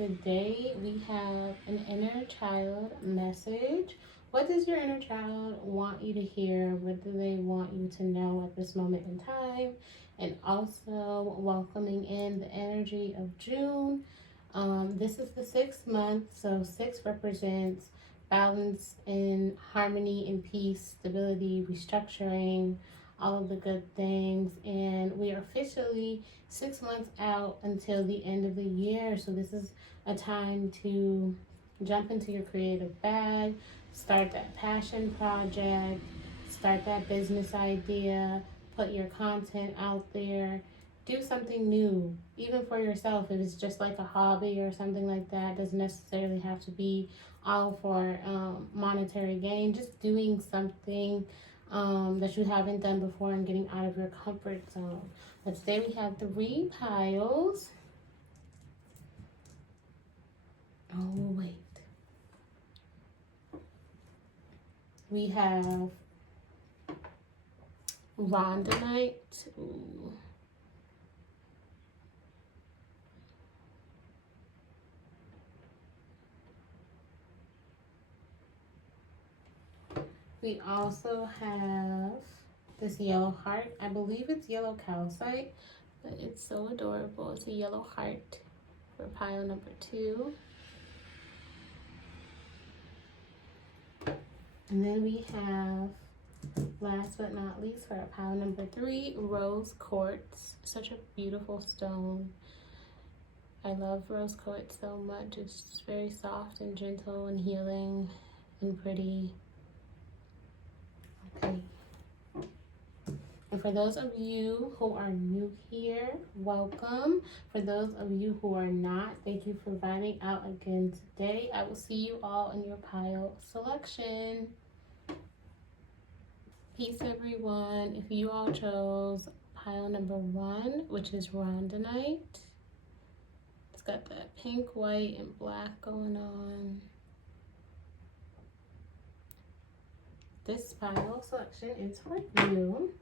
today we have an inner child message. What does your inner child want you to hear? What do they want you to know at this moment in time? And also welcoming in the energy of June. This is the 6th month, so 6 represents balance and harmony and peace, stability, restructuring, all of the good things. And we are officially 6 months out until the end of the year. So this is a time to jump into your creative bag, start that passion project, start that business idea, put your content out there, do something new, even for yourself. If it's just like a hobby or something like that, it doesn't necessarily have to be all for monetary gain. Just doing something that you haven't done before and getting out of your comfort zone. But today we have 3 piles. Oh, wait. We have Rhodonite. Ooh. We also have this yellow heart. I believe it's yellow calcite, but it's so adorable. It's a yellow heart for pile number 2. And then we have, last but not least, for pile number 3, rose quartz. Such a beautiful stone. I love rose quartz so much. It's very soft and gentle and healing and pretty. Okay. And for those of you who are new here, welcome. For those of you who are not, thank you for vibing out again today. I will see you all in your pile selection. Peace, everyone. If you all chose pile number 1, which is Rhodonite, it's got that pink, white, and black going on. This pile selection is for you.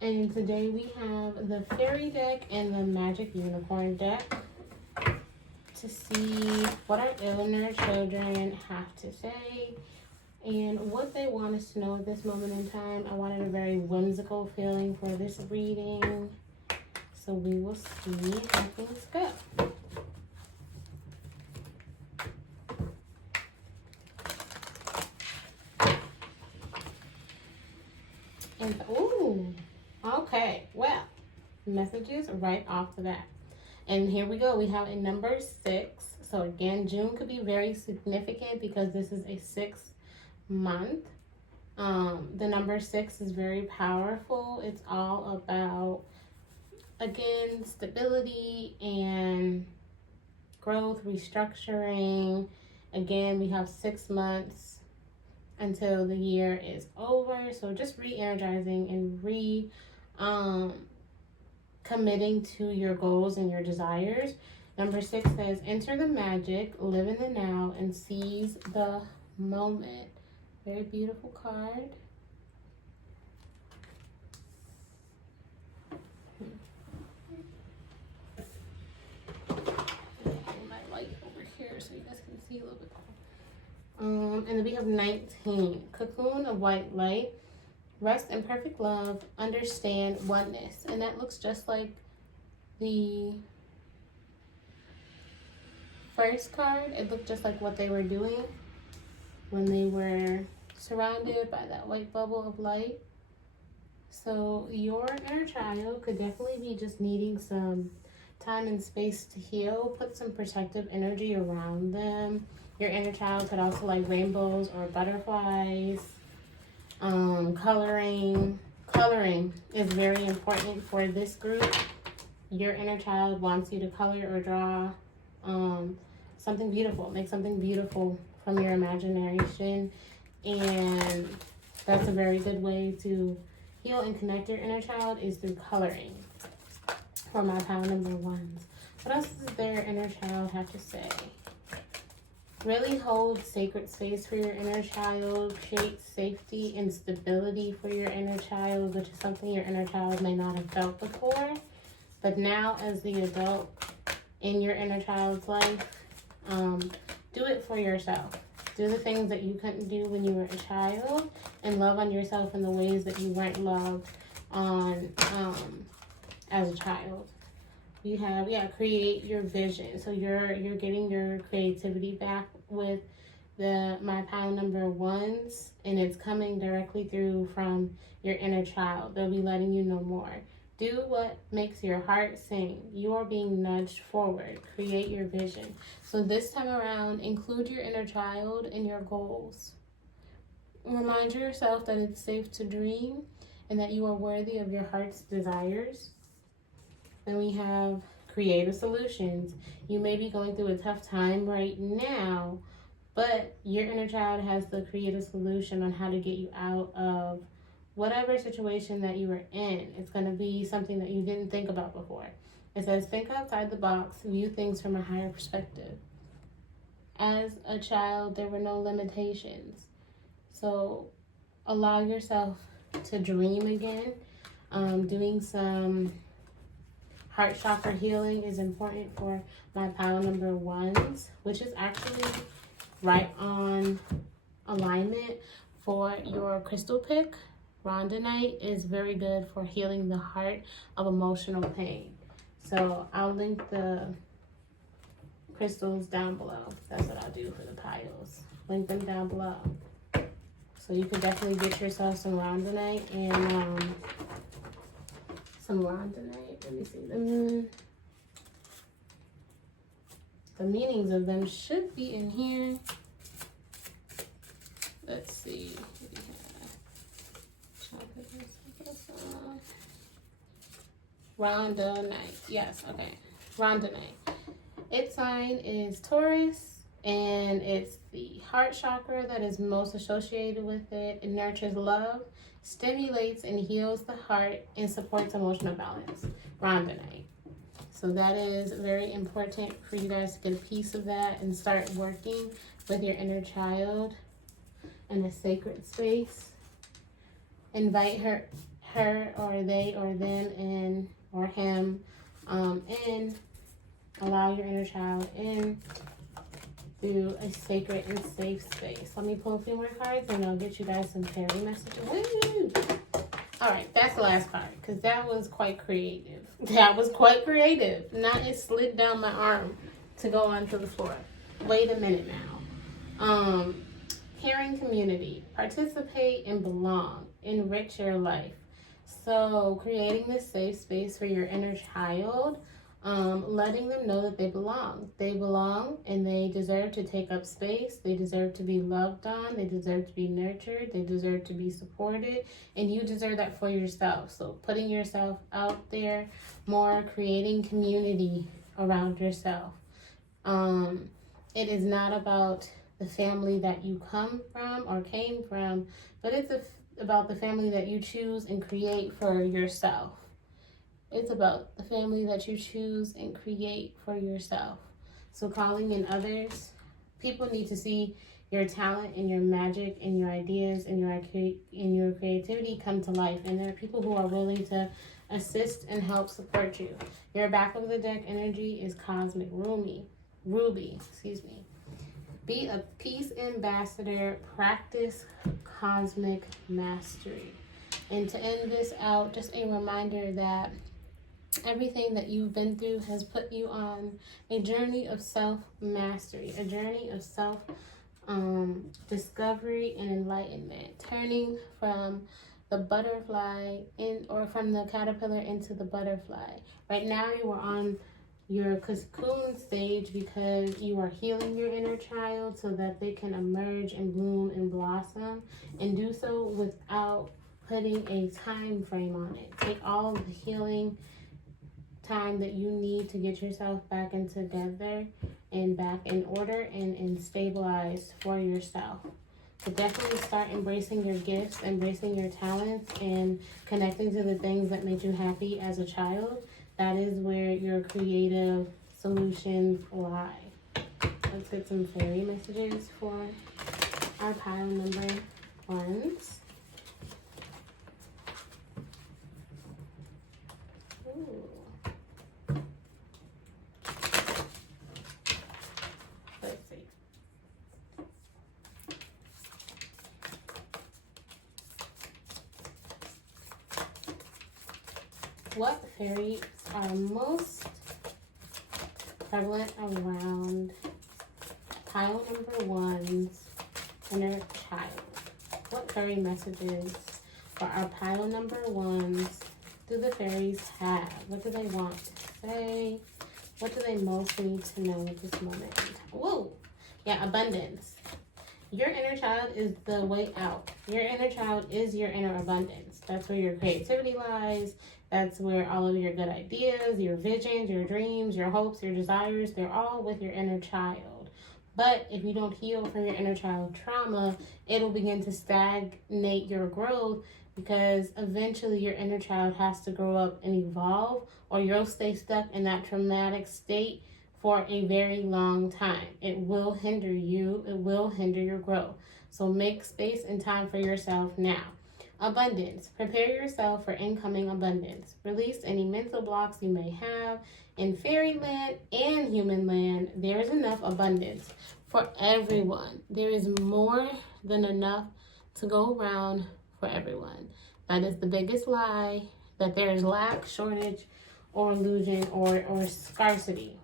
And today we have the fairy deck and the magic unicorn deck to see what our inner children have to say and what they want us to know at this moment in time. I wanted a very whimsical feeling for this reading, so we will see how things go. And ooh, okay, well, messages right off the bat. And here we go. We have a number 6. So again, June could be very significant because this is a 6th month. The number 6 is very powerful. It's all about, again, stability and growth, restructuring. Again, we have 6 months until the year is over. So just re-energizing and committing to your goals and your desires. Number 6 says, enter the magic, live in the now, and seize the moment. Very beautiful card. My light over here so you guys can see a little bit. And then we have 19. Cocoon of white light. Rest in perfect love. Understand oneness. And that looks just like the first card. It looked just like what they were doing when they were surrounded by that white bubble of light. So your inner child could definitely be just needing some time and space to heal. Put some protective energy around them. Your inner child could also like rainbows or butterflies. Coloring is very important for this group. Your inner child wants you to color or draw something beautiful. Make something beautiful from your imagination. And that's a very good way to heal and connect your inner child is through coloring. For my pile number 1s. What else does their inner child have to say? Really hold sacred space for your inner child. Create safety and stability for your inner child, which is something your inner child may not have felt before. But now as the adult in your inner child's life, Do it for yourself. Do the things that you couldn't do when you were a child, and love on yourself in the ways that you weren't loved on as a child. You have, create your vision. So you're getting your creativity back with the my pile number ones, and it's coming directly through from your inner child. They'll be letting you know more. Do what makes your heart sing. You are being nudged forward. Create your vision. So this time around, include your inner child in your goals. Remind yourself that it's safe to dream and that you are worthy of your heart's desires. Then we have creative solutions. You may be going through a tough time right now, but your inner child has the creative solution on how to get you out of whatever situation that you were in. It's going to be something that you didn't think about before. It says, think outside the box, view things from a higher perspective. As a child, there were no limitations. So allow yourself to dream again. Doing some heart chakra healing is important for my pile number ones, which is actually right on alignment for your crystal pick. Rhodonite is very good for healing the heart of emotional pain. So I'll link the crystals down below. That's what I'll do for the piles. Link them down below. So you can definitely get yourself some rhodonite and some rhodonite. Let me see them. The meanings of them should be in here. Let's see. Rhodonite. Yes, okay. Rhodonite. Its sign is Taurus, and it's the heart chakra that is most associated with it. It nurtures love, stimulates and heals the heart, and supports emotional balance. Rhodonite. So that is very important for you guys to get a piece of that and start working with your inner child in a sacred space. Invite her or they or them in, or him in. Allow your inner child in through a sacred and safe space. Let me pull a few more cards and I'll get you guys some fairy messages. Woo! All right, that's the last card because that was quite creative. That was quite creative. Now it slid down my arm to go onto the floor. Wait a minute now. Caring community. Participate and belong. Enrich your life. So creating this safe space for your inner child, letting them know that they belong. They belong and they deserve to take up space. They deserve to be loved on. They deserve to be nurtured. They deserve to be supported. And you deserve that for yourself. So putting yourself out there more, creating community around yourself. It is not about the family that you come from or came from, but it's about the family that you choose and create for yourself. It's about the family that you choose and create for yourself. So calling in others, people need to see your talent and your magic and your ideas and your creativity come to life. And there are people who are willing to assist and help support you. Your back of the deck energy is Cosmic Ruby. Be a peace ambassador. Practice cosmic mastery. And to end this out, just a reminder that everything that you've been through has put you on a journey of self-mastery, a journey of self-discovery and enlightenment, turning from the butterfly or from the caterpillar into the butterfly. Right now you are on your cocoon stage because you are healing your inner child so that they can emerge and bloom and blossom, and do so without putting a time frame on it. Take all of the healing time that you need to get yourself back in together and back in order and stabilized for yourself. So definitely start embracing your gifts, embracing your talents, and connecting to the things that made you happy as a child. That is where your creative solutions lie. Let's get some fairy messages for our pile number ones. Ooh. What fairies are most prevalent around pile number one's inner child? What fairy messages for our pile number ones do the fairies have? What do they want to say? What do they most need to know at this moment? Whoa! Yeah, abundance. Your inner child is the way out. Your inner child is your inner abundance. That's where your creativity lies. That's where all of your good ideas, your visions, your dreams, your hopes, your desires, they're all with your inner child. But if you don't heal from your inner child trauma, it'll begin to stagnate your growth, because eventually your inner child has to grow up and evolve, or you'll stay stuck in that traumatic state for a very long time. It will hinder you. It will hinder your growth. So make space and time for yourself now. Abundance. Prepare yourself for incoming abundance. Release any mental blocks you may have. In fairyland and human land, there is enough abundance for everyone. There is more than enough to go around for everyone. That is the biggest lie, that there is lack, shortage, or illusion, or scarcity.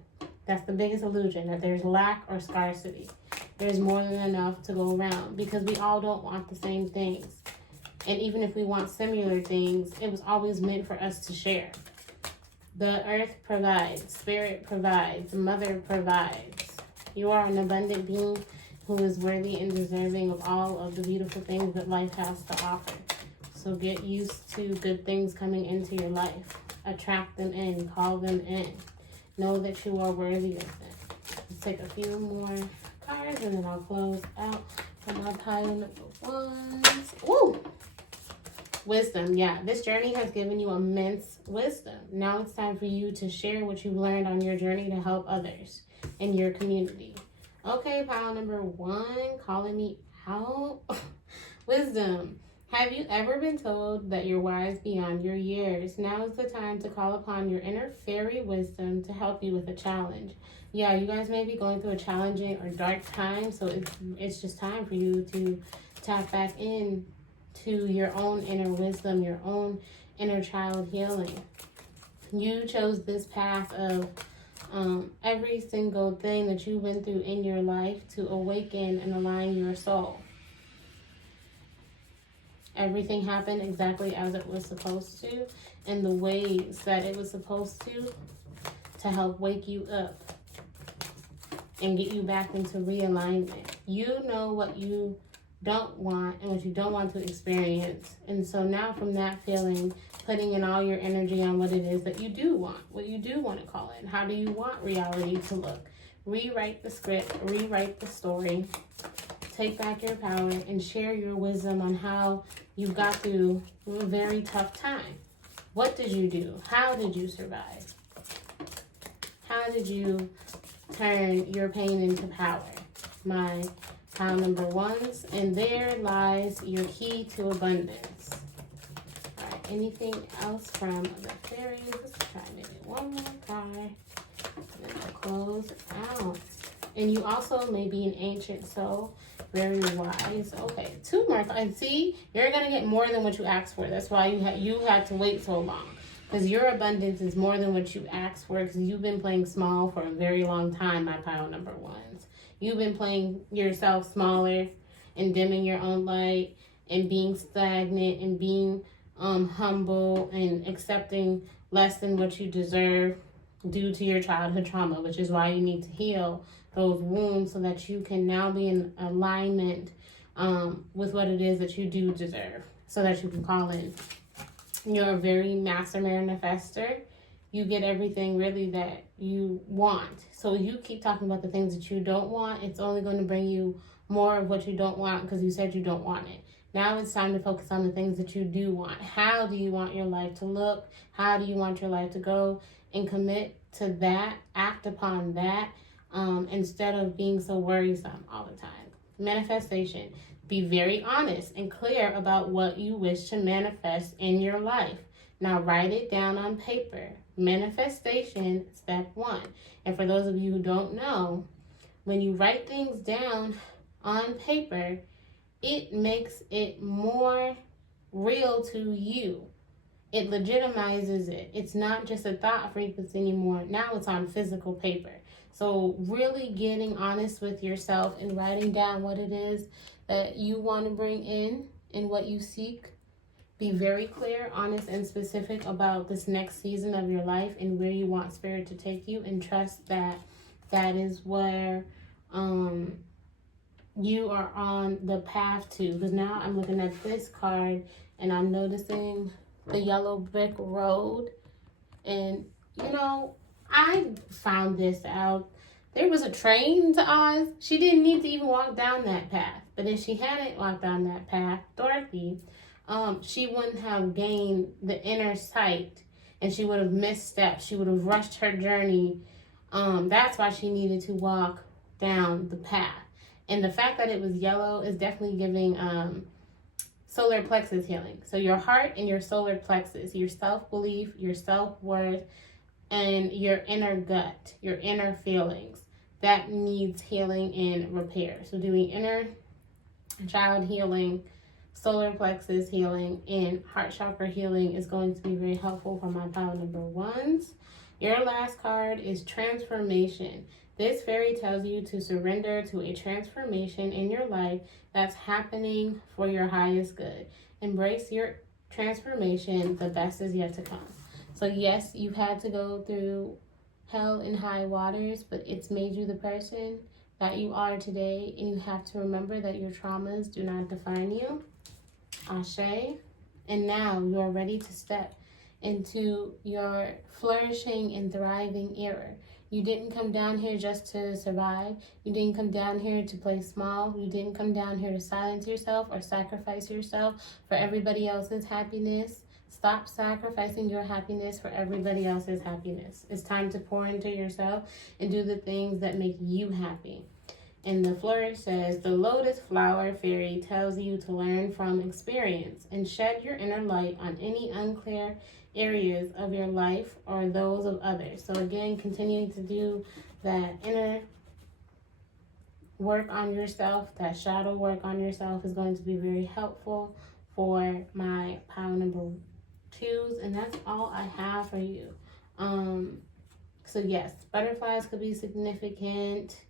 That's the biggest illusion, that there's lack or scarcity. There's more than enough to go around, because we all don't want the same things. And even if we want similar things, it was always meant for us to share. The earth provides, spirit provides, mother provides. You are an abundant being who is worthy and deserving of all of the beautiful things that life has to offer. So get used to good things coming into your life. Attract them in, call them in. Know that you are worthy of them. Let's take a few more cards and then I'll close out from my pile number ones. Woo! Wisdom. Yeah, this journey has given you immense wisdom. Now it's time for you to share what you've learned on your journey to help others in your community. Okay, pile number one, calling me out. Wisdom. Have you ever been told that you're wise beyond your years? Now is the time to call upon your inner fairy wisdom to help you with a challenge. Yeah, you guys may be going through a challenging or dark time, so it's just time for you to tap back in to your own inner wisdom, your own inner child healing. You chose this path of every single thing that you've been through in your life to awaken and align your soul. Everything happened exactly as it was supposed to, in the ways that it was supposed to help wake you up and get you back into realignment. You know what you don't want and what you don't want to experience. And so now from that feeling, putting in all your energy on what it is that you do want, what you do want to call in. How do you want reality to look? Rewrite the script, rewrite the story, take back your power, and share your wisdom on how you got through a very tough time. What did you do? How did you survive? How did you turn your pain into power? My pile number ones, and there lies your key to abundance. All right, anything else from the fairies? Let's try maybe one more card, and then I'll close out. And you also may be an ancient soul, very wise. Okay, 2 more cards. See, you're gonna get more than what you asked for. That's why you had to wait so long, because your abundance is more than what you asked for, because you've been playing small for a very long time, my pile number ones. You've been playing yourself smaller and dimming your own light and being stagnant and being humble and accepting less than what you deserve due to your childhood trauma, which is why you need to heal those wounds so that you can now be in alignment with what it is that you do deserve, so that you can call in. You're a very master manifester. You get everything really that you want. So you keep talking about the things that you don't want. It's only going to bring you more of what you don't want, because you said you don't want it. Now it's time to focus on the things that you do want. How do you want your life to look? How do you want your life to go? And commit to that, act upon that, instead of being so worrisome all the time. Manifestation. Be very honest and clear about what you wish to manifest in your life. Now write it down on paper. Manifestation, step 1. And for those of you who don't know, when you write things down on paper, it makes it more real to you. it legitimizes it. It's not just a thought frequency anymore. Now it's on physical paper. So really getting honest with yourself and writing down what it is that you want to bring in and what you seek. Be very clear, honest, and specific about this next season of your life and where you want Spirit to take you, and trust that that is where you are on the path to. Because now I'm looking at this card and I'm noticing the yellow brick road. And, you know, I found this out. There was a train to Oz. She didn't need to even walk down that path. But if she hadn't walked down that path, Dorothy, she wouldn't have gained the inner sight, and she would have misstepped. She would have rushed her journey. That's why she needed to walk down the path. And the fact that it was yellow is definitely giving solar plexus healing. So your heart and your solar plexus, your self-belief, your self-worth, and your inner gut, your inner feelings, that needs healing and repair. So doing inner child healing, solar plexus healing, and heart chakra healing is going to be very helpful for my pile number ones. Your last card is transformation. This fairy tells you to surrender to a transformation in your life that's happening for your highest good. Embrace your transformation. The best is yet to come. So yes, you've had to go through hell and high waters, but it's made you the person that you are today, and you have to remember that your traumas do not define you. Ashe. And now you are ready to step into your flourishing and thriving era. You didn't come down here just to survive. You didn't come down here to play small. You didn't come down here to silence yourself or sacrifice yourself for everybody else's happiness. Stop sacrificing your happiness for everybody else's happiness. It's time to pour into yourself and do the things that make you happy. And the flourish says, the lotus flower fairy tells you to learn from experience and shed your inner light on any unclear areas of your life or those of others. So again, continuing to do that inner work on yourself, that shadow work on yourself, is going to be very helpful for my pile number twos. And that's all I have for you. So yes, butterflies could be significant.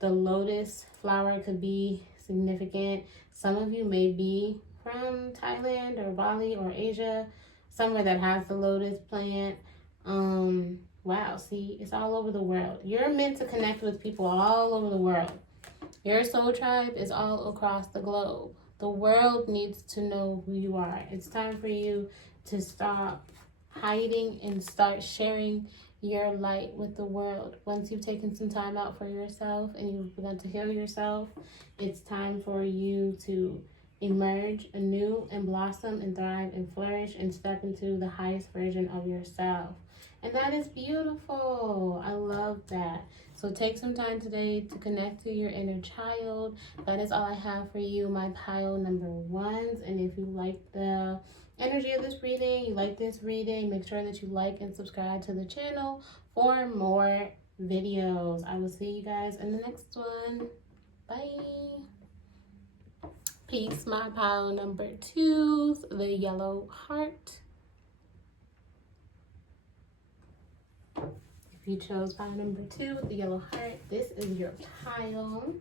The lotus flower could be significant. Some of you may be from Thailand or Bali or Asia, somewhere that has the lotus plant. Wow, see, it's all over the world. You're meant to connect with people all over the world. Your soul tribe is all across the globe. The world needs to know who you are. It's time for you to stop hiding and start sharing your light with the world. Once you've taken some time out for yourself and you've begun to heal yourself, it's time for you to emerge anew and blossom and thrive and flourish and step into the highest version of yourself. And that is beautiful. I love that. So take some time today to connect to your inner child. That is all I have for you, my pile number ones. And if you like the energy of this reading, you like this reading, make sure that you like and subscribe to the channel for more videos. I will see you guys in the next one. Bye. Peace, my pile number twos, the yellow heart. If you chose pile number 2 with the yellow heart, this is your pile.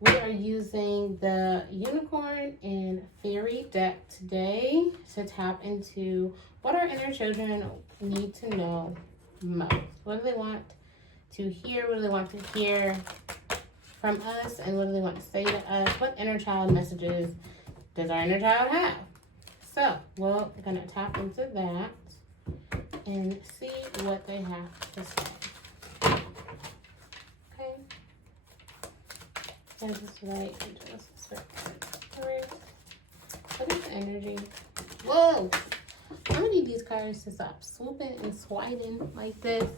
We are using the unicorn and fairy deck today to tap into what our inner children need to know most. What do they want to hear? What do they want to hear from us? And what do they want to say to us? What inner child messages does our inner child have? So we're going to tap into that and see what they have to say. Okay. I just like to just sort through. What is the energy? Whoa! I'm gonna need these cards to stop swooping and swiping like this.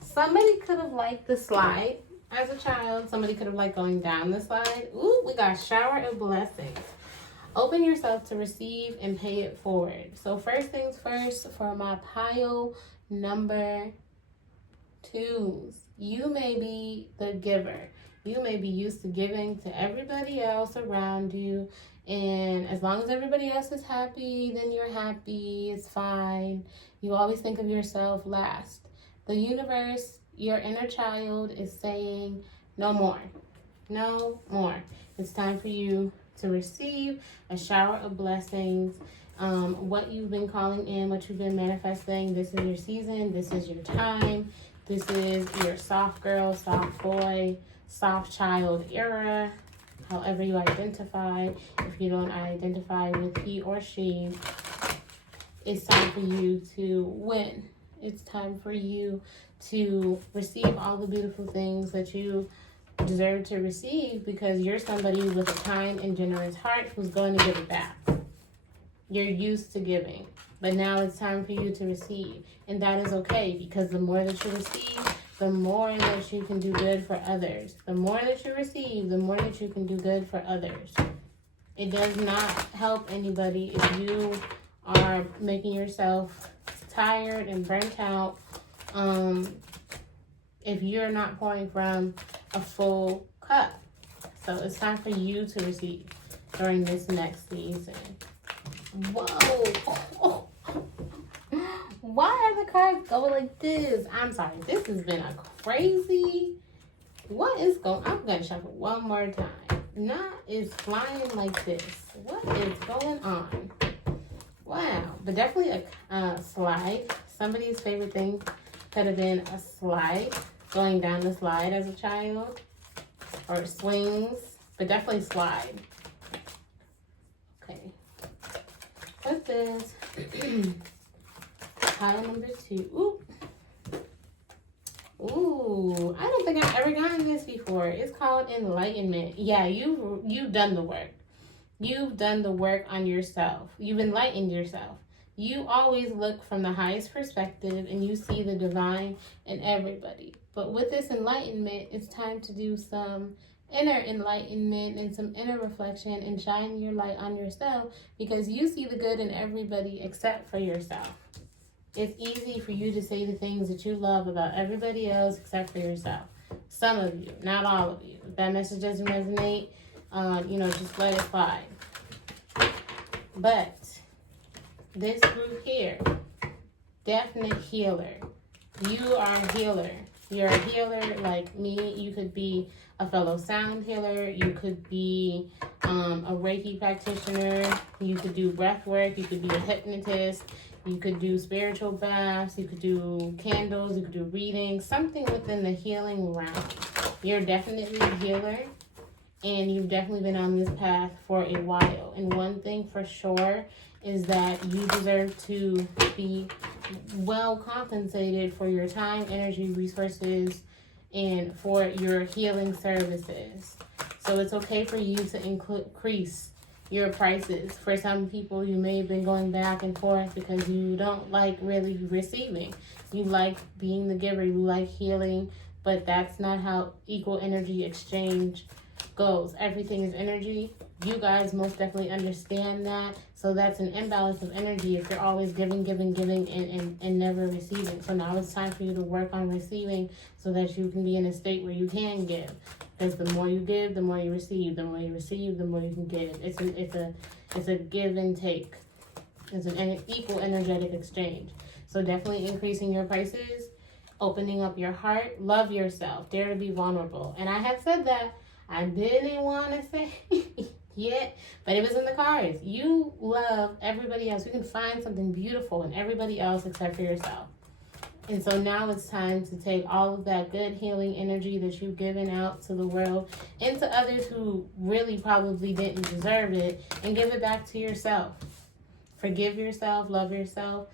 Somebody could have liked the slide as a child. Somebody could have liked going down the slide. Ooh, we got shower of blessings. Open yourself to receive and pay it forward. So first things first, for my pile number 2s, you may be the giver. You may be used to giving to everybody else around you, and as long as everybody else is happy, then you're happy. It's fine. You always think of yourself last. The universe, your inner child, is saying, no more. No more. It's time for you to receive a shower of blessings. What you've been calling in, what you've been manifesting, this is your season. This is your time. This is your soft girl, soft boy, soft child era. However you identify. If you don't identify with he or she, it's time for you to win. It's time for you to receive all the beautiful things that you deserve to receive, because you're somebody with a kind and generous heart who's going to give it back. You're used to giving, but now it's time for you to receive. And that is okay, because the more that you receive, the more that you can do good for others. The more that you receive, the more that you can do good for others. It does not help anybody if you are making yourself tired and burnt out, if you're not pouring from a full cup. So it's time for you to receive during this next season. Whoa. Why are the cards going like this? I'm sorry. This has been a crazy... What is going on? I'm going to shuffle one more time. Not is flying like this. What is going on? Wow. But definitely a slide. Somebody's favorite thing could have been a slide. Going down the slide as a child. Or swings. But definitely slide. Okay. Put this... Pile number 2. Ooh, I don't think I've ever gotten this before. It's called enlightenment. Yeah, you've done the work. You've done the work on yourself. You've enlightened yourself. You always look from the highest perspective and you see the divine in everybody. But with this enlightenment, it's time to do some inner enlightenment and some inner reflection and shine your light on yourself, because you see the good in everybody except for yourself. It's easy for you to say the things that you love about everybody else except for yourself. Some of you, not all of you. If that message doesn't resonate, just let it slide. But this group here, definite healer. You are a healer. You're a healer like me. You could be a fellow sound healer. You could be a Reiki practitioner. You could do breath work. You could be a hypnotist. You could do spiritual baths. You could do candles. You could do readings. Something within the healing realm. You're definitely a healer. And you've definitely been on this path for a while. And one thing for sure is that you deserve to be well compensated for your time, energy, resources, and for your healing services. So it's okay for you to increase your prices. For some people, you may have been going back and forth because you don't like really receiving. You like being the giver. You like healing, but that's not how equal energy exchange goes. Everything is energy. You guys most definitely understand that. So that's an imbalance of energy if you're always giving, and never receiving. So now it's time for you to work on receiving so that you can be in a state where you can give. Because the more you give, the more you receive. The more you receive, the more you can give. It's a give and take. It's an equal energetic exchange. So definitely increasing your prices, opening up your heart, love yourself, dare to be vulnerable. And I have said that. I didn't want to say yet, but it was in the cards. You love everybody else. You can find something beautiful in everybody else except for yourself. And so now it's time to take all of that good healing energy that you've given out to the world and to others who really probably didn't deserve it, and give it back to yourself. Forgive yourself, love yourself,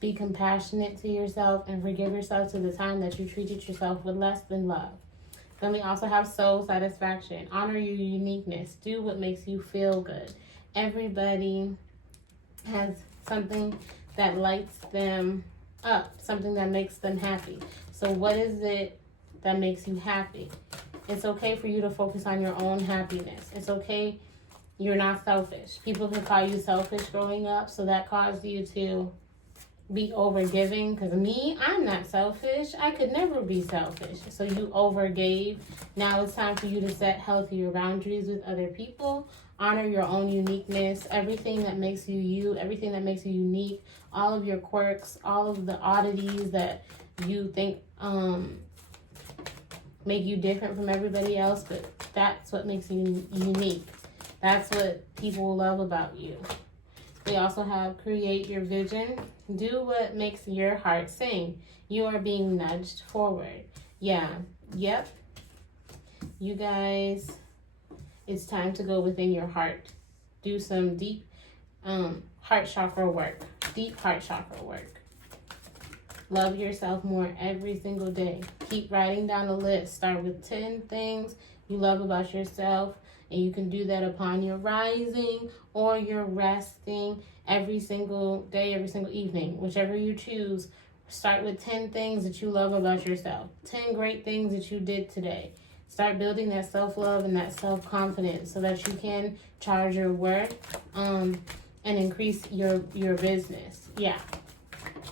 be compassionate to yourself, and forgive yourself to the time that you treated yourself with less than love. Then we also have soul satisfaction. Honor your uniqueness. Do what makes you feel good. Everybody has something that lights them up, something that makes them happy. So what is it that makes you happy? It's okay for you to focus on your own happiness. It's okay. You're not selfish. People can call you selfish growing up, so that caused you to be over giving, because me, I'm not selfish. I could never be selfish. So you over gave. Now it's time for you to set healthier boundaries with other people. Honor your own uniqueness, everything that makes you you, everything that makes you unique, all of your quirks, all of the oddities that you think make you different from everybody else, but that's what makes you unique. That's what people love about you. We also have create your vision. Do what makes your heart sing. You are being nudged forward. Yeah. Yep. You guys, it's time to go within your heart. Do some deep heart chakra work. Deep heart chakra work. Love yourself more every single day. Keep writing down a list. Start with 10 things you love about yourself. And you can do that upon your rising or your resting every single day, every single evening, whichever you choose. Start with 10 things that you love about yourself. 10 great things that you did today. Start building that self-love and that self-confidence so that you can charge your worth and increase your business. Yeah.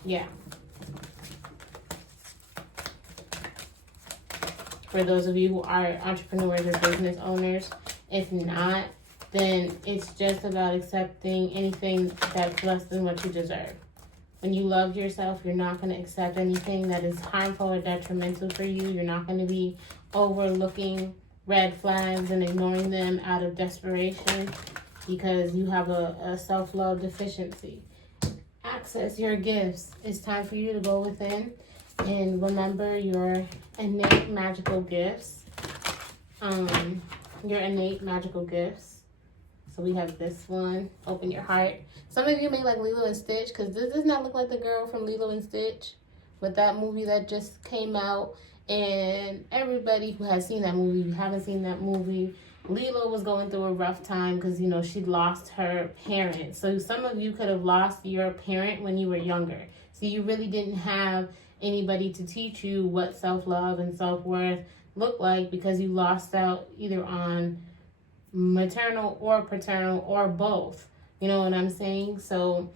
Yeah. For those of you who are entrepreneurs or business owners, if not, then it's just about accepting anything that's less than what you deserve. When you love yourself, you're not going to accept anything that is harmful or detrimental for you. You're not going to be overlooking red flags and ignoring them out of desperation because you have a self-love deficiency. Access your gifts. It's time for you to go within and remember your innate magical gifts. Your innate magical gifts. So we have this one, open your heart. Some of you may like Lilo and Stitch, because this does not look like the girl from Lilo and Stitch with that movie that just came out. And everybody who has seen that movie, you haven't seen that movie, Lilo was going through a rough time because, you know, she lost her parents. So some of you could have lost your parent when you were younger. So you really didn't have anybody to teach you what self-love and self-worth look like because you lost out either on maternal or paternal or both. You know what I'm saying? So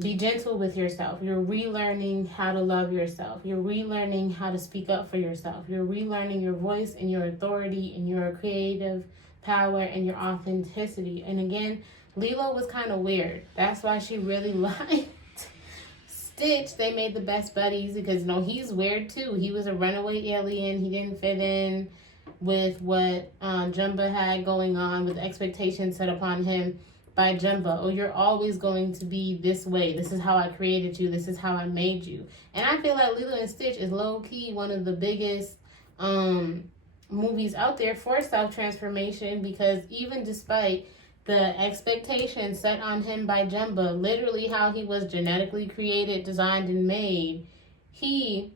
be gentle with yourself. You're relearning how to love yourself. You're relearning how to speak up for yourself. You're relearning your voice and your authority and your creative power and your authenticity. And again, Lilo was kind of weird. That's why she really liked Stitch. They made the best buddies because, you know, he's weird too. He was a runaway alien. He didn't fit in with what Jumba had going on, with the expectations set upon him by Jumba. Oh, you're always going to be this way. This is how I created you. This is how I made you. And I feel like Lilo and Stitch is low-key one of the biggest movies out there for self-transformation, because even despite the expectations set on him by Jumba, literally how he was genetically created, designed, and made, he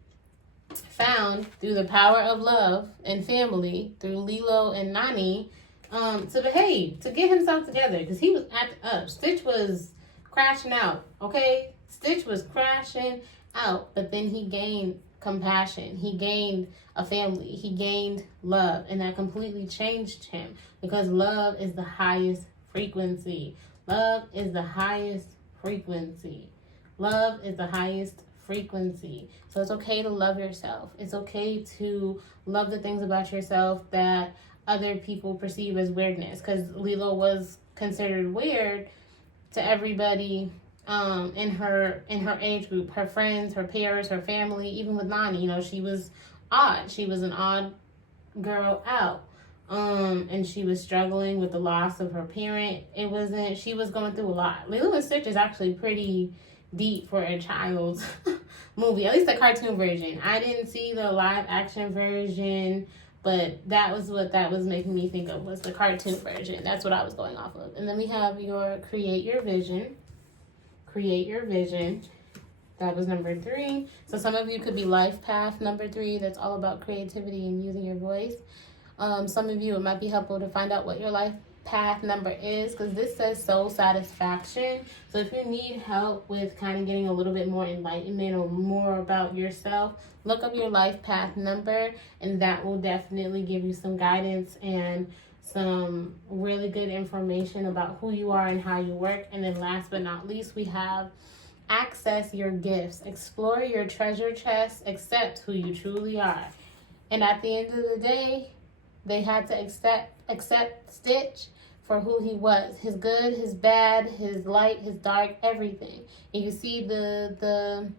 found through the power of love and family, through Lilo and Nani, to behave, to get himself together, because he was acting up. Stitch was crashing out, okay? Stitch was crashing out, but then he gained compassion. He gained a family. He gained love, and that completely changed him, because love is the highest frequency. Love is the highest frequency. Love is the highest frequency. So it's okay to love yourself. It's okay to love the things about yourself that other people perceive as weirdness, because Lilo was considered weird to everybody in her age group, her friends, her peers, her family. Even with Nani, you know, she was odd. She was an odd girl out. And she was struggling with the loss of her parent. She was going through a lot. Lilo and Stitch is actually pretty deep for a child's movie, at least the cartoon version. I didn't see the live action version, but that was what that was making me think of, was the cartoon version. That's what I was going off of. And then we have your create your vision. Create your vision. That was number 3. So some of you could be life path number 3. That's all about creativity and using your voice. Some of you, it might be helpful to find out what your life path number is, because this says soul satisfaction. So if you need help with kind of getting a little bit more enlightenment or more about yourself, look up your life path number, and that will definitely give you some guidance and some really good information about who you are and how you work. And then last but not least, we have access your gifts, explore your treasure chest, accept who you truly are. And at the end of the day, they had to accept Stitch for who he was. His good, his bad, his light, his dark, everything. And you see the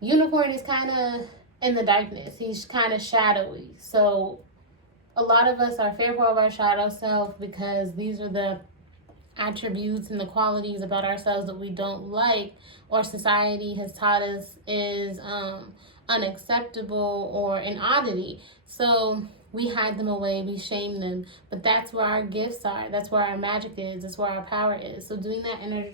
unicorn is kind of in the darkness. He's kind of shadowy. So a lot of us are fearful of our shadow self because these are the attributes and the qualities about ourselves that we don't like or society has taught us is unacceptable or an oddity. So we hide them away, we shame them, but that's where our gifts are. That's where our magic is. That's where our power is. So doing that inner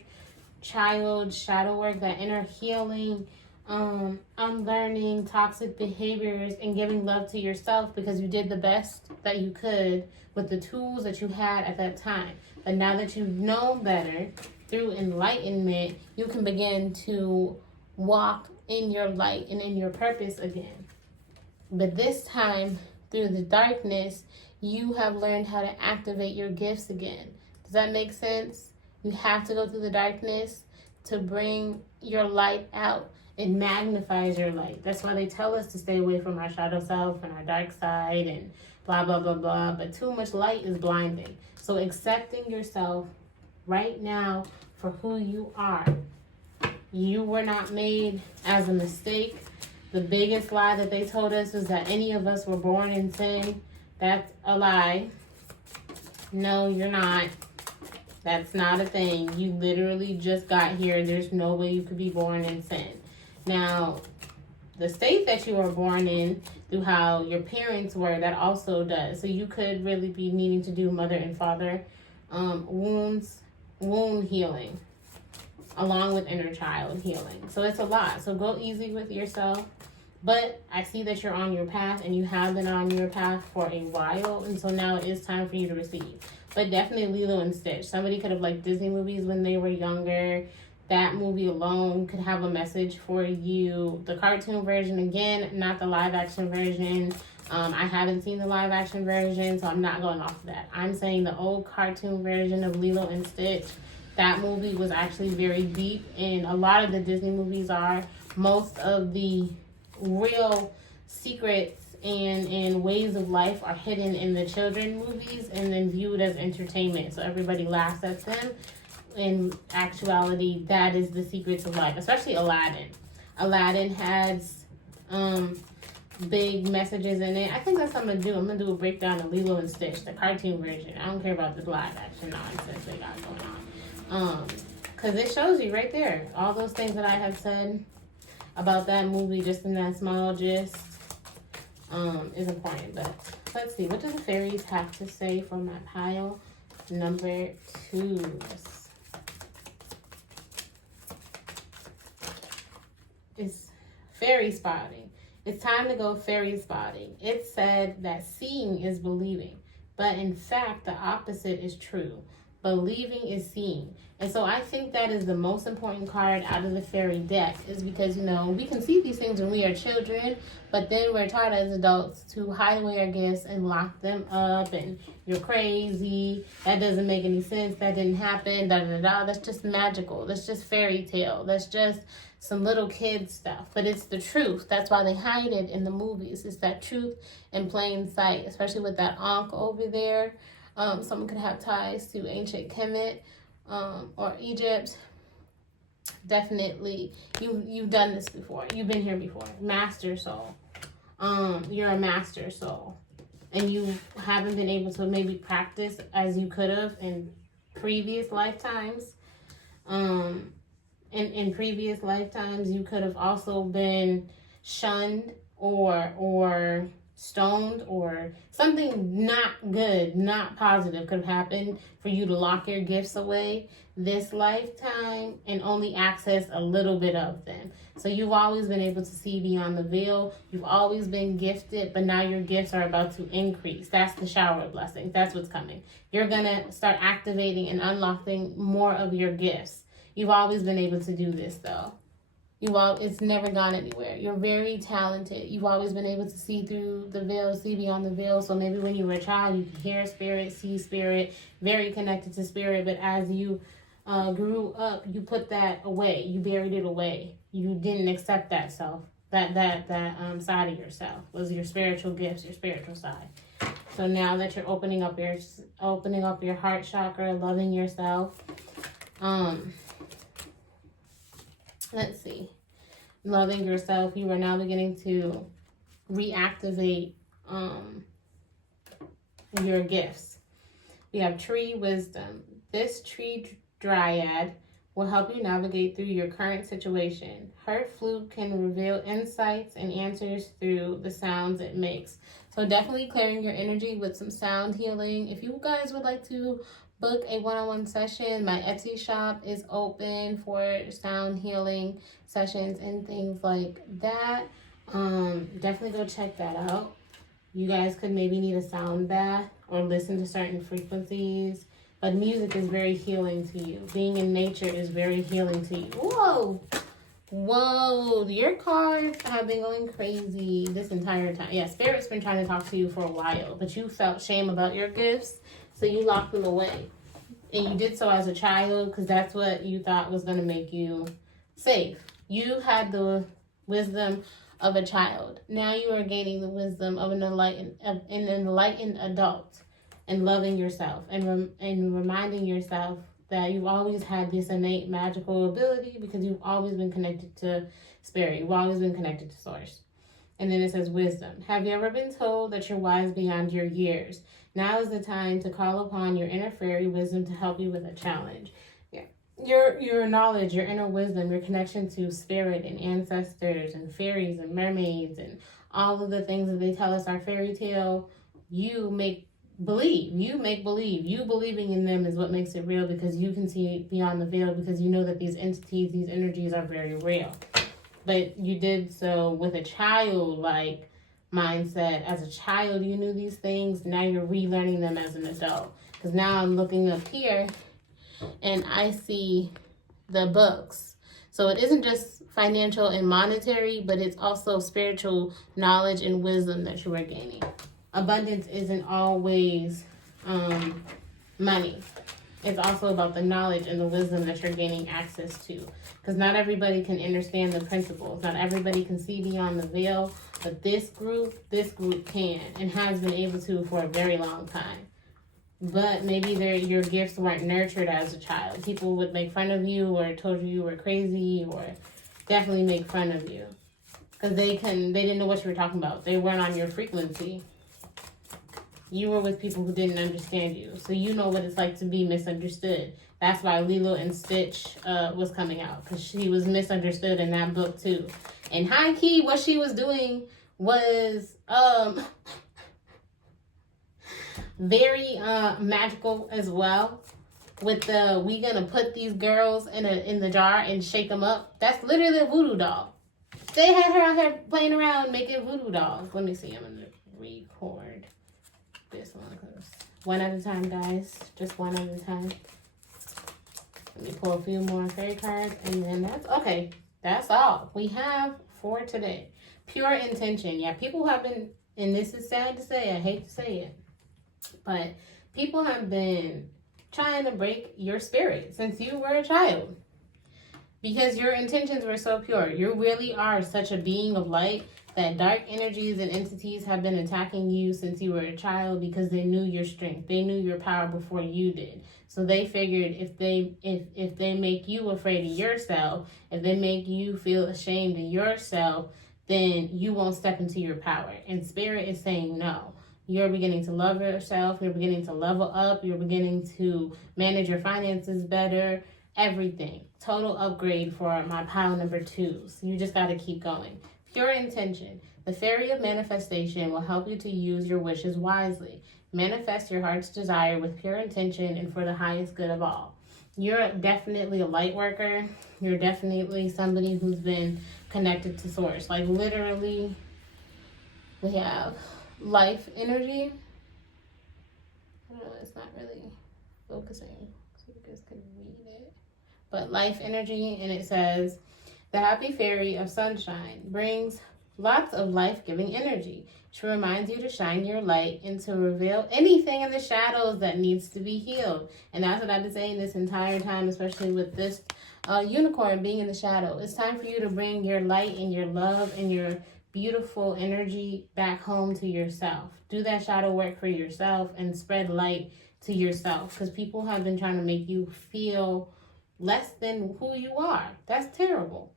child shadow work, that inner healing, unlearning toxic behaviors and giving love to yourself because you did the best that you could with the tools that you had at that time. But now that you know better, through enlightenment, you can begin to walk in your light and in your purpose again. But this time, through the darkness, you have learned how to activate your gifts again. Does that make sense? You have to go through the darkness to bring your light out. It magnifies your light. That's why they tell us to stay away from our shadow self and our dark side and blah, blah, blah, blah. But too much light is blinding. So accepting yourself right now for who you are. You were not made as a mistake. The biggest lie that they told us was that any of us were born in sin. That's a lie. No, you're not. That's not a thing. You literally just got here. There's no way you could be born in sin. Now, the state that you were born in, through how your parents were, that also does. So you could really be needing to do mother and father wound healing, along with inner child healing. So it's a lot. So go easy with yourself. But I see that you're on your path, and you have been on your path for a while. And so now it is time for you to receive. But definitely Lilo and Stitch. Somebody could have liked Disney movies when they were younger. That movie alone could have a message for you. The cartoon version, again, not the live action version. I haven't seen the live action version, so I'm not going off of that. I'm saying the old cartoon version of Lilo and Stitch. That movie was actually very deep, and a lot of the Disney movies are. Most of the real secrets and ways of life are hidden in the children movies and then viewed as entertainment. So everybody laughs at them. In actuality, that is the secrets of life, especially Aladdin. Aladdin has big messages in it. I think that's what I'm going to do. I'm going to do a breakdown of Lilo and Stitch, the cartoon version. I don't care about the live action nonsense they got going on. Because it shows you right there, all those things that I have said about that movie, just in that small gist, is important. But let's see, what do the fairies have to say for my pile number 2? It's fairy spotting. It's time to go fairy spotting. It said that seeing is believing, but in fact, the opposite is true. Believing is seeing. And so I think that is the most important card out of the fairy deck, is because, we can see these things when we are children, but then we're taught as adults to hide away our gifts and lock them up, and you're crazy, that doesn't make any sense, that didn't happen, that's just magical, that's just fairy tale, that's just some little kid stuff. But it's the truth. That's why they hide it in the movies. It's that truth in plain sight, especially with that Ankh over there. Someone could have ties to ancient Kemet or Egypt. Definitely, you've done this before. You've been here before. Master soul. You're a master soul, and you haven't been able to maybe practice as you could have in previous lifetimes. In previous lifetimes, you could have also been shunned or stoned, or something not good, not positive could have happened for you to lock your gifts away this lifetime and only access a little bit of them. So you've always been able to see beyond the veil. You've always been gifted, but now your gifts are about to increase. That's the shower of blessings. That's what's coming. You're going to start activating and unlocking more of your gifts. You've always been able to do this, though. It's never gone anywhere. You're very talented. You've always been able to see through the veil, see beyond the veil. So maybe when you were a child, you could hear spirit, see spirit, very connected to spirit. But as you grew up, you put that away. You buried it away. You didn't accept that self. That side of yourself was your spiritual gifts, your spiritual side. So now that you're opening up your heart chakra, loving yourself, let's see, loving yourself, you are now beginning to reactivate your gifts. We have tree wisdom. This tree dryad will help you navigate through your current situation. Her flute can reveal insights and answers through the sounds it makes. So definitely clearing your energy with some sound healing. If you guys would like to book a one-on-one session, my Etsy shop is open for sound healing sessions and things like that. Definitely go check that out. You guys could maybe need a sound bath or listen to certain frequencies. But music is very healing to you. Being in nature is very healing to you. Whoa! Whoa! Your cards have been going crazy this entire time. Yeah, Spirit's been trying to talk to you for a while, but you felt shame about your gifts, so you locked them away. And you did so as a child because that's what you thought was going to make you safe. You had the wisdom of a child. Now you are gaining the wisdom of an enlightened adult. And loving yourself and reminding yourself that you've always had this innate magical ability because you've always been connected to spirit. You've always been connected to source. And then it says wisdom. Have you ever been told that you're wise beyond your years? Now is the time to call upon your inner fairy wisdom to help you with a challenge. Your knowledge, your inner wisdom, your connection to spirit and ancestors and fairies and mermaids and all of the things that they tell us are fairy tale, you make believe. You make believe. You believing in them is what makes it real because you can see beyond the veil because you know that these entities, these energies are very real. But you did so with a childlike mindset. As a child, you knew these things. Now you're relearning them as an adult. Because now I'm looking up here and I see the books. So it isn't just financial and monetary, but it's also spiritual knowledge and wisdom that you are gaining. Abundance isn't always money. It's also about the knowledge and the wisdom that you're gaining access to. Because not everybody can understand the principles. Not everybody can see beyond the veil. But this group can and has been able to for a very long time. But maybe your gifts weren't nurtured as a child. People would make fun of you or told you were crazy or definitely make fun of you. Because they didn't know what you were talking about. They weren't on your frequency. You were with people who didn't understand you. So you know what it's like to be misunderstood. That's why Lilo and Stitch was coming out. Because she was misunderstood in that book too. And high key, what she was doing was very magical as well. With the, we gonna put these girls in the jar and shake them up. That's literally a voodoo doll. They had her out here playing around making voodoo dolls. Let me see, I'm gonna record this one at a time, guys. Just one at a time. Let me pull a few more fairy cards and then that's all we have for today. Pure intention. Yeah, people have been, and this is sad to say, I hate to say it, but people have been trying to break your spirit since you were a child because your intentions were so pure. You really are such a being of light that dark energies and entities have been attacking you since you were a child because they knew your strength. They knew your power before you did. So they figured if they make you afraid of yourself, if they make you feel ashamed of yourself, then you won't step into your power. And Spirit is saying no. You're beginning to love yourself. You're beginning to level up. You're beginning to manage your finances better. Everything. Total upgrade for my pile number 2s. You just got to keep going. Pure intention. The fairy of manifestation will help you to use your wishes wisely. Manifest your heart's desire with pure intention and for the highest good of all. You're definitely a light worker. You're definitely somebody who's been connected to source. Like literally, we have life energy. I don't know, it's not really focusing so you guys can read it. But life energy, and it says, the happy fairy of sunshine brings lots of life-giving energy. She reminds you to shine your light and to reveal anything in the shadows that needs to be healed. And that's what I've been saying this entire time, especially with this unicorn being in the shadow. It's time for you to bring your light and your love and your beautiful energy back home to yourself. Do that shadow work for yourself and spread light to yourself, because people have been trying to make you feel less than who you are. That's terrible.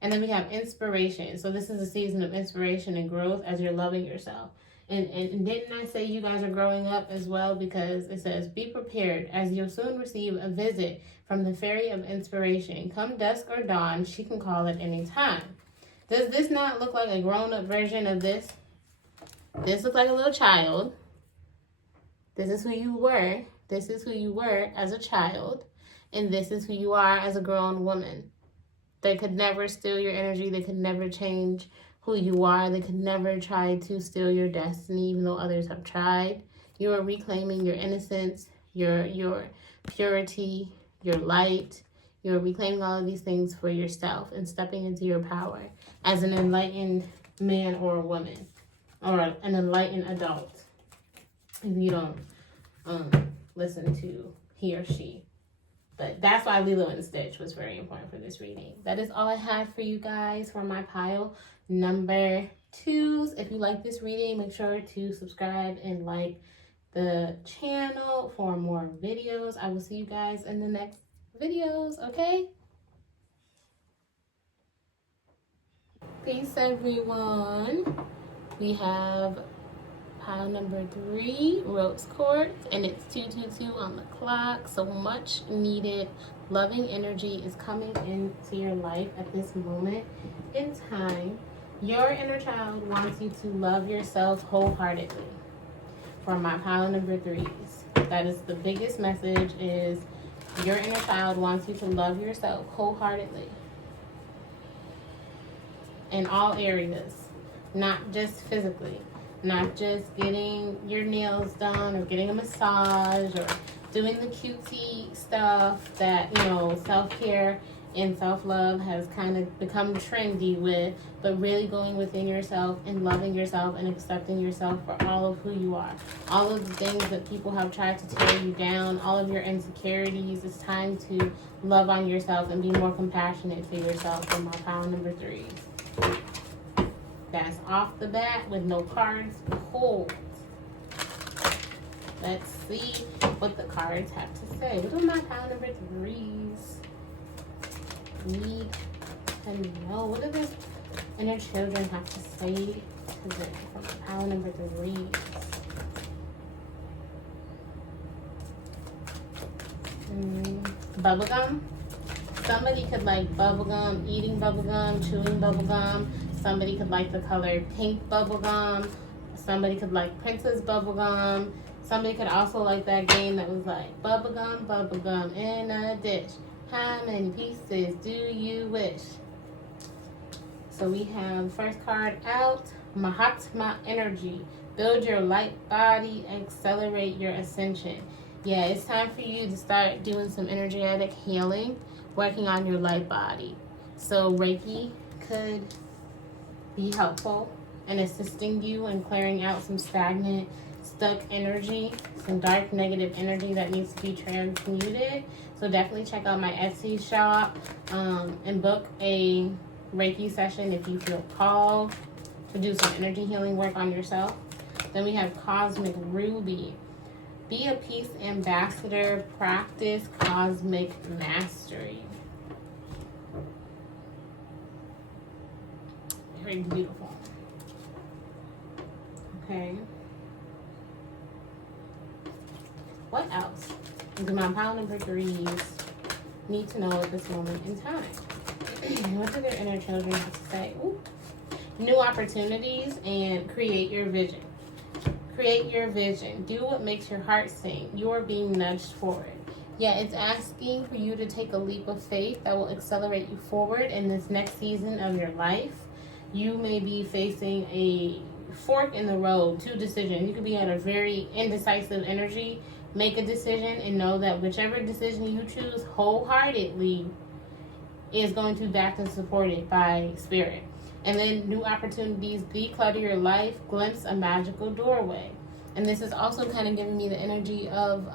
And then we have inspiration. So this is a season of inspiration and growth as you're loving yourself. And didn't I say you guys are growing up as well? Because it says, be prepared as you'll soon receive a visit from the fairy of inspiration. Come dusk or dawn, she can call at any time. Does this not look like a grown-up version of this? This looks like a little child. This is who you were. This is who you were as a child. And this is who you are as a grown woman. They could never steal your energy. They could never change who you are. They could never try to steal your destiny, even though others have tried. You are reclaiming your innocence, your purity, your light. You're reclaiming all of these things for yourself and stepping into your power as an enlightened man or a woman, or an enlightened adult, if you don't listen to he or she. But that's why Lilo and Stitch was very important for this reading. That is all I have for you guys for my pile number 2s. If you like this reading, make sure to subscribe and like the channel for more videos. I will see you guys in the next videos, okay? Peace, everyone. We have pile number 3, rose quartz, and it's 222 on the clock. So much needed loving energy is coming into your life at this moment in time. Your inner child wants you to love yourself wholeheartedly. For my pile number 3s, that is the biggest message, is your inner child wants you to love yourself wholeheartedly in all areas, not just physically. Not just getting your nails done or getting a massage or doing the cutesy stuff that, you know, self-care and self-love has kind of become trendy with, but really going within yourself and loving yourself and accepting yourself for all of who you are. All of the things that people have tried to tear you down, all of your insecurities, it's time to love on yourself and be more compassionate to yourself for my pile number 3. That's off the bat with no cards pulled. Let's see what the cards have to say. What do my pile number 3s need to know? What do the inner children have to say to them from pile number 3s? Bubblegum. Somebody could like bubblegum, eating bubblegum, chewing bubblegum. Somebody could like the color pink bubblegum. Somebody could like Princess bubblegum. Somebody could also like that game that was like bubblegum, bubblegum in a dish. How many pieces do you wish? So we have first card out, Mahatma Energy. Build your light body, accelerate your ascension. Yeah, it's time for you to start doing some energetic healing, working on your light body. So Reiki could be helpful in assisting you in clearing out some stagnant, stuck energy, some dark, negative energy that needs to be transmuted. So definitely check out my Etsy shop and book a Reiki session if you feel called to do some energy healing work on yourself. Then we have Cosmic Ruby. Be a peace ambassador, practice cosmic mastery. Very beautiful. Okay. What else do my pile number 3s need to know at this moment in time? What do their inner children have to say? Ooh. New opportunities and create your vision. Create your vision. Do what makes your heart sing. You are being nudged forward. Yeah, it's asking for you to take a leap of faith that will accelerate you forward in this next season of your life. You may be facing a fork in the road, 2 decisions. You could be at a very indecisive energy. Make a decision and know that whichever decision you choose wholeheartedly is going to be backed and supported by spirit. And then new opportunities, declutter your life, glimpse a magical doorway. And this is also kind of giving me the energy of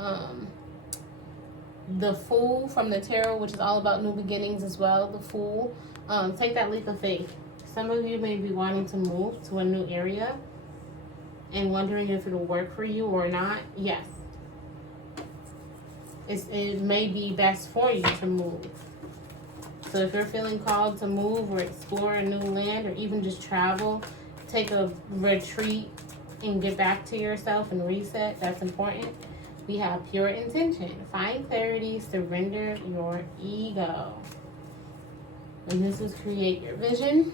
the Fool from the Tarot, which is all about new beginnings as well. The Fool. Take that leap of faith. Some of you may be wanting to move to a new area and wondering if it'll work for you or not. Yes. It may be best for you to move. So if you're feeling called to move or explore a new land or even just travel, take a retreat and get back to yourself and reset, that's important. We have pure intention. Find clarity, surrender your ego. And this is create your vision.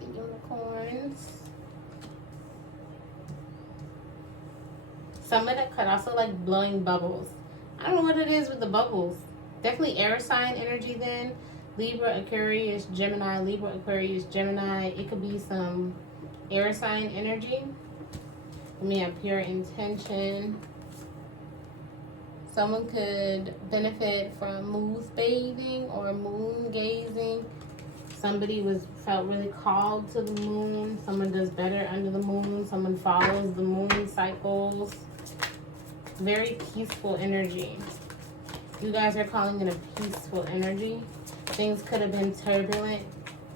The unicorns. Someone that could also like blowing bubbles. I don't know what it is with the bubbles. Definitely air sign energy then. Libra, Aquarius, Gemini. Libra, Aquarius, Gemini. It could be some air sign energy. We have pure intention. Someone could benefit from moon bathing or moon gazing. Somebody felt really called to the moon. Someone does better under the moon. Someone follows the moon cycles. Very peaceful energy. You guys are calling it a peaceful energy. Things could have been turbulent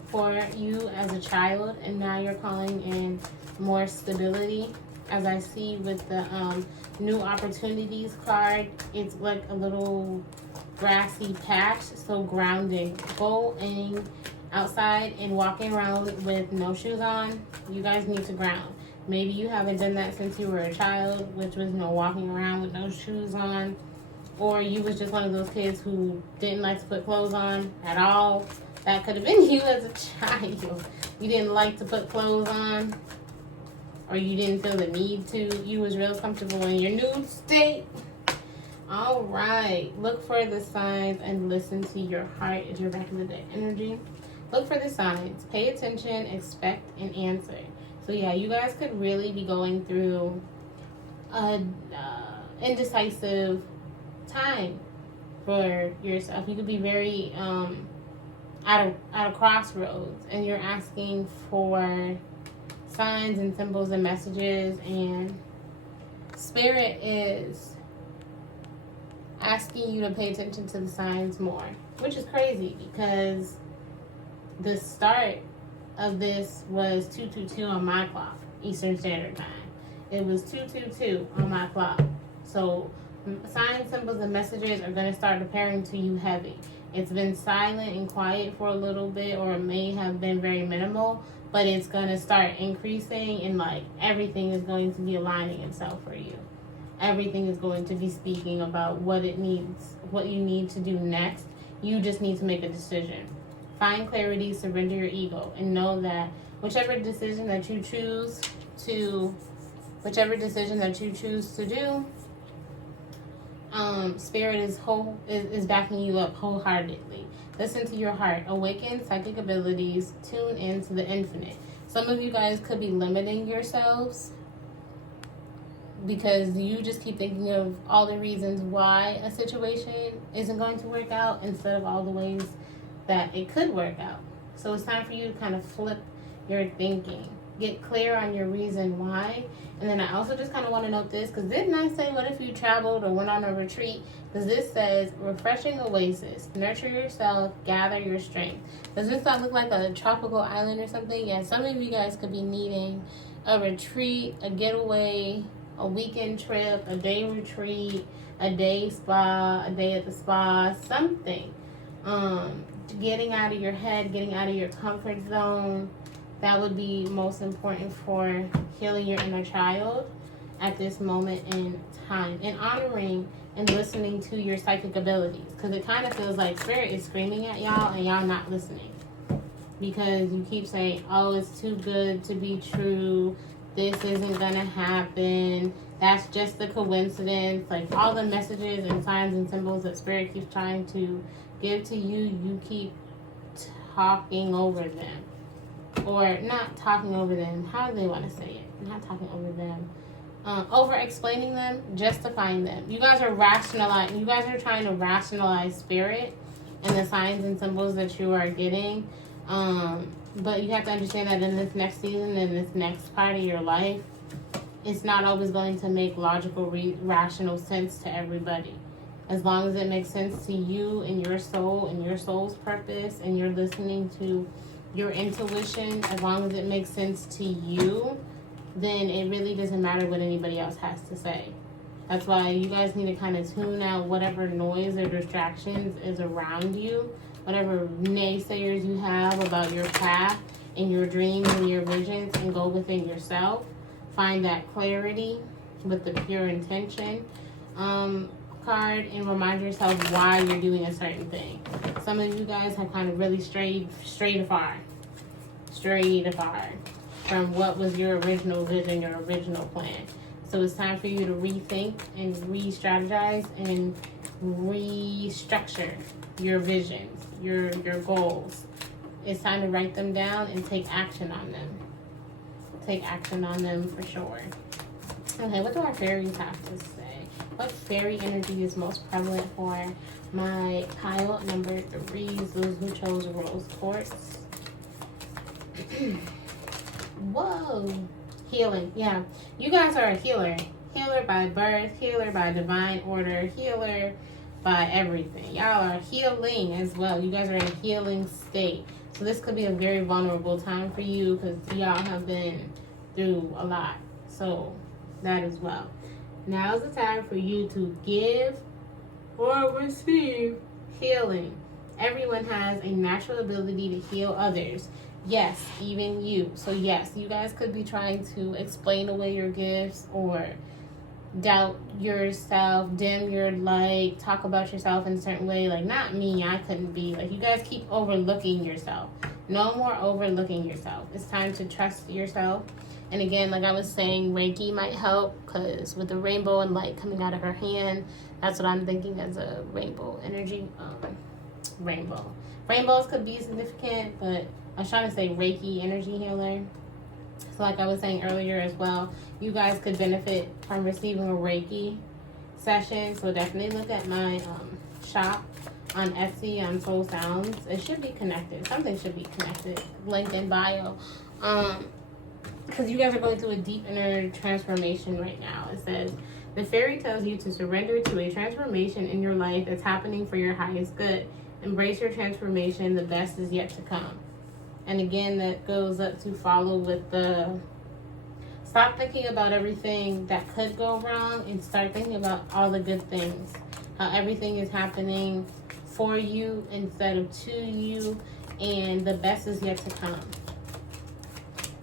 for you as a child, and now you're calling in more stability. As I see with the new opportunities card, it's like a little grassy patch, so grounding. Going outside and walking around with no shoes on, you guys need to ground. Maybe you haven't done that since you were a child, which was walking around with no shoes on. Or you was just one of those kids who didn't like to put clothes on at all. That could have been you as a child. You didn't like to put clothes on. Or you didn't feel the need to. You was real comfortable in your nude state. All right. Look for the signs and listen to your heart as your back of the day energy. Look for the signs. Pay attention, expect, and answer. So yeah, you guys could really be going through an indecisive time for yourself. You could be very at a crossroads, and you're asking for signs and symbols and messages, and Spirit is asking you to pay attention to the signs more, which is crazy because the start of this was 222 on my clock, Eastern Standard Time. It was 222 on my clock. So signs, symbols, and messages are going to start appearing to you heavy. It's been silent and quiet for a little bit, or it may have been very minimal, but it's going to start increasing, and like everything is going to be aligning itself for you. Everything is going to be speaking about what it needs, what you need to do next. You just need to make a decision. Find clarity, surrender your ego, and know that whichever decision that you choose to do, Spirit is backing you up wholeheartedly. Listen to your heart. Awaken psychic abilities. Tune into the infinite. Some of you guys could be limiting yourselves because you just keep thinking of all the reasons why a situation isn't going to work out instead of all the ways that it could work out. So it's time for you to kind of flip your thinking. Get clear on your reason why. And then I also just kind of want to note this, because didn't I say what if you traveled or went on a retreat? Because this says refreshing oasis, nurture yourself, gather your strength. Does this not look like a tropical island or something? Yeah, some of you guys could be needing a retreat, a getaway, a weekend trip, a day retreat, a day spa, a day at the spa, something. Getting out of your head, getting out of your comfort zone. That would be most important for healing your inner child at this moment in time, and honoring and listening to your psychic abilities, because it kind of feels like Spirit is screaming at y'all and y'all not listening because you keep saying, oh, it's too good to be true, this isn't gonna happen, that's just a coincidence. Like all the messages and signs and symbols that Spirit keeps trying to give to you, you keep talking over them. Or not talking over them. How do they want to say it? Not talking over them. Over explaining them, justifying them. You guys are rationalizing. You guys are trying to rationalize Spirit and the signs and symbols that you are getting. But you have to understand that in this next season, in this next part of your life, it's not always going to make logical, rational sense to everybody. As long as it makes sense to you and your soul and your soul's purpose, and you're listening to your intuition, as long as it makes sense to you, then it really doesn't matter what anybody else has to say. That's why you guys need to kind of tune out whatever noise or distractions is around you, whatever naysayers you have about your path and your dreams and your visions, and go within yourself. Find that clarity with the pure intention card, and remind yourself why you're doing a certain thing. Some of you guys have kind of really strayed afar from what was your original vision, your original plan. So it's time for you to rethink and re-strategize and restructure your visions, your goals. It's time to write them down and take action on them. Take action on them for sure. Okay, what do our fairies have to say? What fairy energy is most prevalent for my pile number 3s, those who chose rose quartz? Whoa. Healing. Yeah. You guys are a healer. Healer by birth, healer by divine order, healer by everything. Y'all are healing as well. You guys are in a healing state. So this could be a very vulnerable time for you, because y'all have been through a lot. So that as well. Now's the time for you to give or receive healing. Everyone has a natural ability to heal others. Yes, even you. So yes, you guys could be trying to explain away your gifts, or doubt yourself, dim your light, talk about yourself in a certain way. Like, not me, I couldn't be. Like, you guys keep overlooking yourself. No more overlooking yourself. It's time to trust yourself. And again, like I was saying, Reiki might help, because with the rainbow and light coming out of her hand, that's what I'm thinking as a rainbow energy. Rainbow. Rainbows could be significant, but I was trying to say Reiki energy healer. So like I was saying earlier as well, you guys could benefit from receiving a Reiki session. So definitely look at my shop on Etsy, on Soul Sounds. It should be connected. Something should be connected. Link in bio. Because you guys are going through a deep inner transformation right now. It says, the fairy tells you to surrender to a transformation in your life that's happening for your highest good. Embrace your transformation. The best is yet to come. And again, that goes up to follow with the stop thinking about everything that could go wrong, and start thinking about all the good things. How everything is happening for you instead of to you, and the best is yet to come.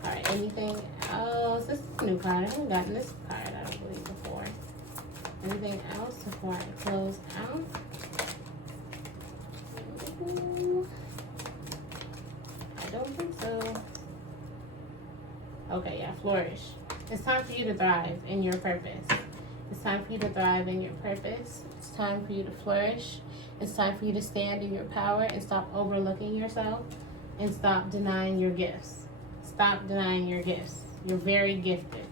Alright, anything else? This is a new card. I haven't gotten this card, I don't believe, before. Anything else before I close out? Ooh, I don't think so. Okay, yeah, flourish. It's time for you to thrive in your purpose. It's time for you to thrive in your purpose. It's time for you to flourish. It's time for you to stand in your power and stop overlooking yourself, and stop denying your gifts. Stop denying your gifts. You're very gifted.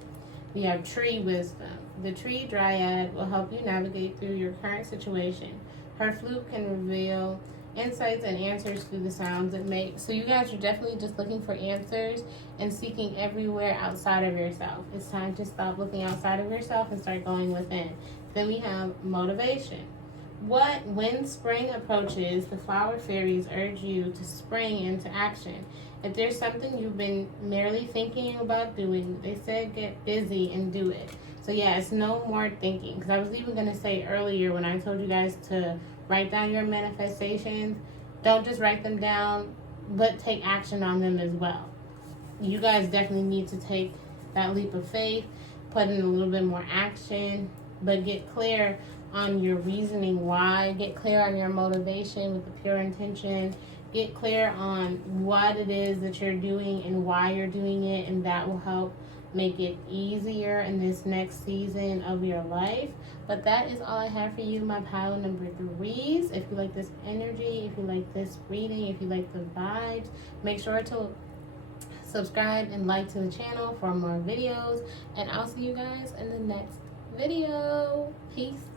We have tree wisdom. The tree dryad will help you navigate through your current situation. Her flute can reveal insights and answers through the sounds it makes. So you guys are definitely just looking for answers and seeking everywhere outside of yourself. It's time to stop looking outside of yourself and start going within. Then we have motivation. When spring approaches, the flower fairies urge you to spring into action. If there's something you've been merely thinking about doing, they said get busy and do it. So yeah, it's no more thinking. Because I was even going to say earlier, when I told you guys to write down your manifestations, don't just write them down, but take action on them as well. You guys definitely need to take that leap of faith, put in a little bit more action, but get clear on your reasoning why. Get clear on your motivation with the pure intention. Get clear on what it is that you're doing and why you're doing it, and that will help make it easier in this next season of your life. But that is all I have for you, my pile number 3s. If you like this energy, if you like this reading, if you like the vibes, make sure to subscribe and like to the channel for more videos, and I'll see you guys in the next video. Peace.